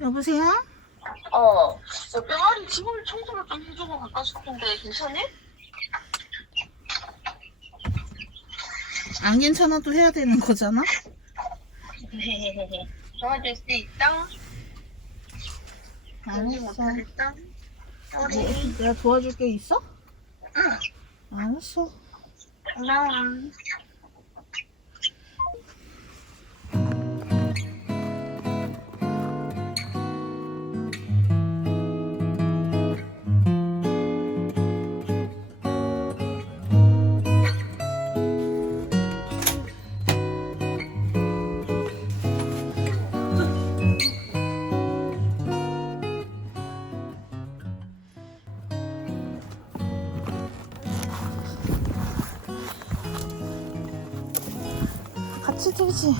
여보세요? 어, 저 병아리 집을 청소를 좀 해주고 갈까 싶은데 괜찮니? 안 괜찮아도 해야 되는 거잖아? 도와줄 수 있다. 알았어. 못하겠다. 뭐, 우리 내가 도와줄 게 있어? 응, 알았어. 고마워. 그치 그치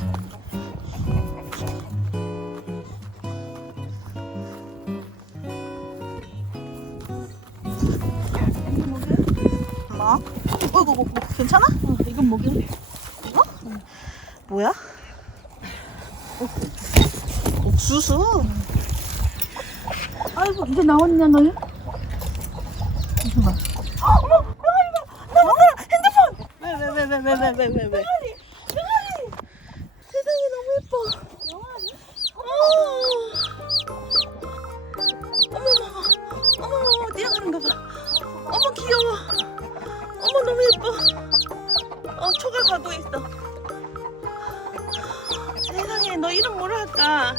엄마 어이구 어이구 뭐, 뭐, 괜찮아? 어, 이건 뭐게? 이거? 어. 뭐야? 어, 옥수수? 아이고 이제 나왔냐 너희? 이거 봐 어, 어머! 야 이거! 나 무서워! 핸드폰! 왜 왜 왜, 왜, 왜, 왜, 왜, 왜, 왜, 왜. 너 이름 뭐라 할까?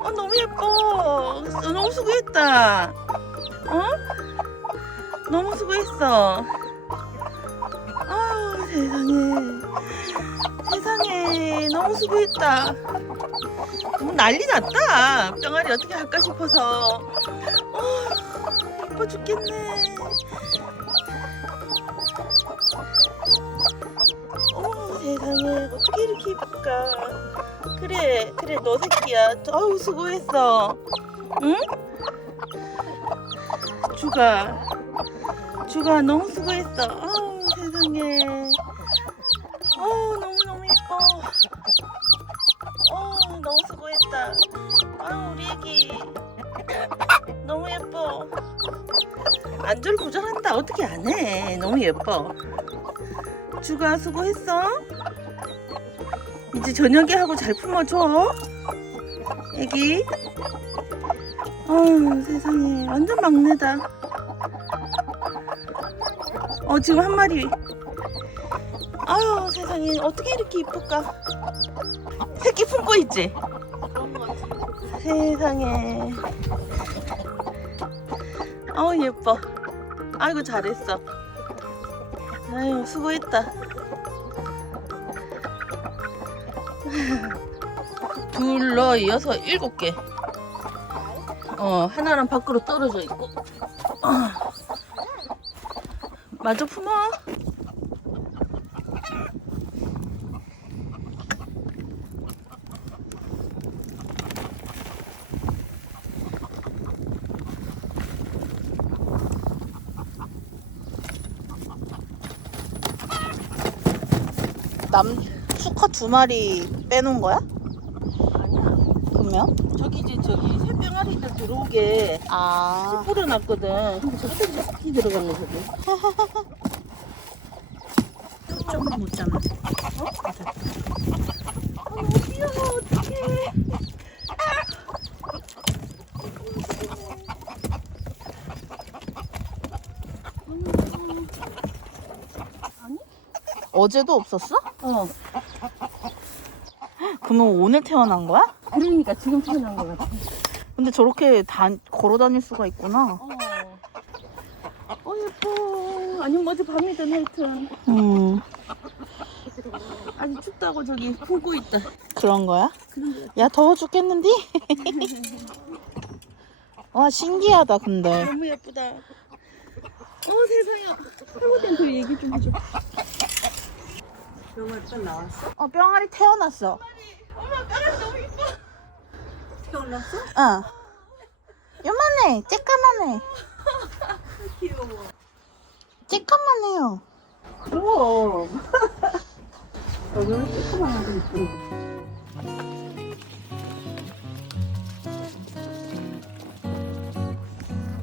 어, 너무 예뻐. 어, 너무 수고했다. 어? 너무 수고했어. 아, 세상에. 세상에, 너무 수고했다. 뭐 난리 났다. 병아리 어떻게 할까 싶어서. 어, 예뻐 죽겠네. 이쁠까 그래 그래 너 새끼야. 아우 수고했어. 응? 주가. 주가 너무 수고했어. 아우 세상에. 아우 너무너무 예뻐. 어 너무 수고했다. 아우 우리 애기. 너무 예뻐. 안절부절한다. 어떻게 안해? 너무 예뻐. 주가 수고했어 이제 저녁에 하고 잘 품어줘. 애기. 어우 세상에. 완전 막내다. 어 지금 한 마리. 아유 세상에. 어떻게 이렇게 이쁠까? 새끼 품고 있지? 세상에. 어우 예뻐. 아이고 잘했어. 아유 수고했다 둘러 이어서 일곱 개 어, 하나는 밖으로 떨어져 있고. 어. 마저 품어. 남 수컷 두 마리 빼놓은 거야? 아니야. 그러면? 저기 이제 저기 새병아리들 들어오게 아. 뿌려놨거든. 근데 저기다 새끼 들어갔네 저기. 조금 못 잡네. 어? 아, 너무 귀여워. 어떡해. 어제도 없었어? 어. 그러면 오늘 태어난 거야? 그러니까 지금 태어난 거 같아. 근데 저렇게 다, 걸어 다닐 수가 있구나. 어. 어 예뻐. 아니면 어제 밤이든 하여튼 음, 아주 춥다고 저기 품고 있다. 그런 거야? 야, 더워 죽겠는데? 와, 신기하다, 근데. 너무 예쁘다. 어 세상에. 할머니한테 그 얘기 좀 해줘. 병아리 딱 나왔어? 어 뿅아리 태어났어. 엄마 뼈가 너무 이뻐. 태어났어? 어. 요만해, 쬐까만해, 귀여워. 쬐까만해요. 그럼. 어, 여기는 조그만 하고 있고.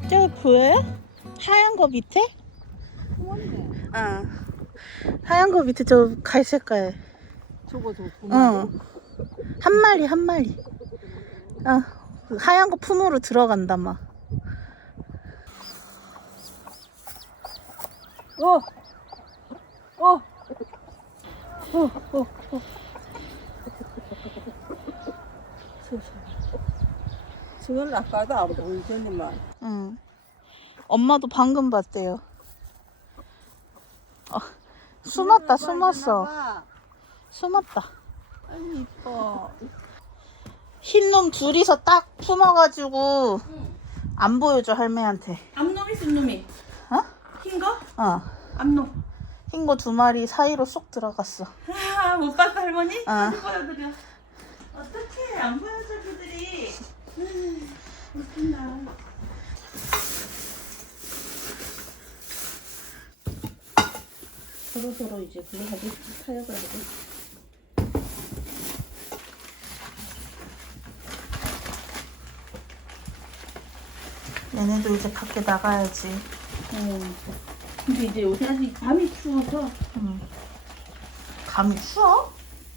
저기 보여요? 하얀 거 밑에? 어. 어. 하얀 거 밑에 저 갈색깔. 저거 저거 어. 한 마리, 한 마리. 어. 그 하얀 거 품으로 들어간다, 막. 어! 어! 어! 어! 어! 저건 아까도 안 보이더니만. 응. 엄마도 방금 봤대요. 어, 숨었다, 숨었어. 숨었다. 아니, 이뻐. 흰놈 둘이서 딱 품어가지고 안 보여줘, 할매한테. 암놈이 쓴 놈이. 어? 흰 거? 어. 암놈. 흰 거 두 마리 사이로 쏙 들어갔어. 아, 못 봤어, 할머니? 어. 다시 보여드려. 어떡해, 안 보여줘, 그들이. 음, 웃긴다. 서로서로 이제 그거 가지고 타협을 하고. 얘네도 이제 밖에 나가야지. 어. 근데 이제 요새 아직 밤이 추워서 응. 감이 추워?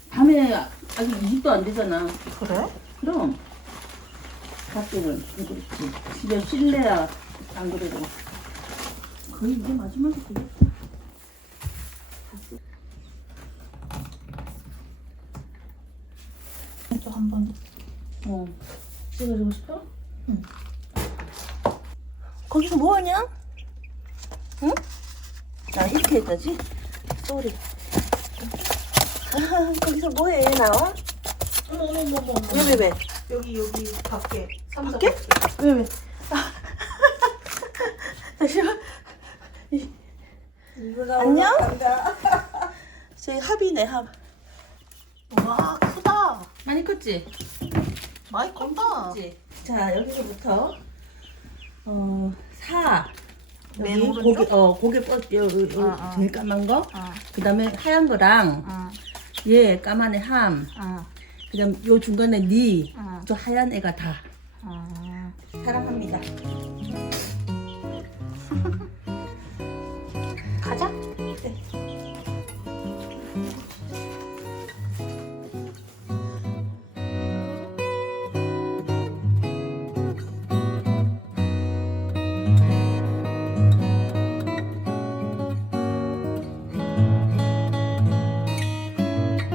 밤에 아직 20도 안 되잖아. 그래? 그럼 밖에는 그렇지. 집에 실내야 안 그래도 거의 이제 마지막에 되 또한 번. 어. 찍어주고 싶어? 거기서 뭐 하냐? 응? 나 이렇게 했다지? 쏘리. 아, 거기서 뭐 해 나와? 어머, 어머, 어머, 어머. 왜 왜 왜? 여기, 여기 밖에. 상자 밖에? 왜 왜? 잠시만. 안녕? 저희 합이네 합. 와, 컸지? 많이. 컸지? 자 여기서부터 어 사. 맨 여기 오른쪽? 고개 어 고개 뻗 여, 여, 여, 아, 아. 제일 까만 거. 아, 그다음에 하얀 거랑 아, 얘 까만 애 함. 아, 그다음 요 중간에 니. 아, 또 하얀 애가 다. 아. 사랑합니다.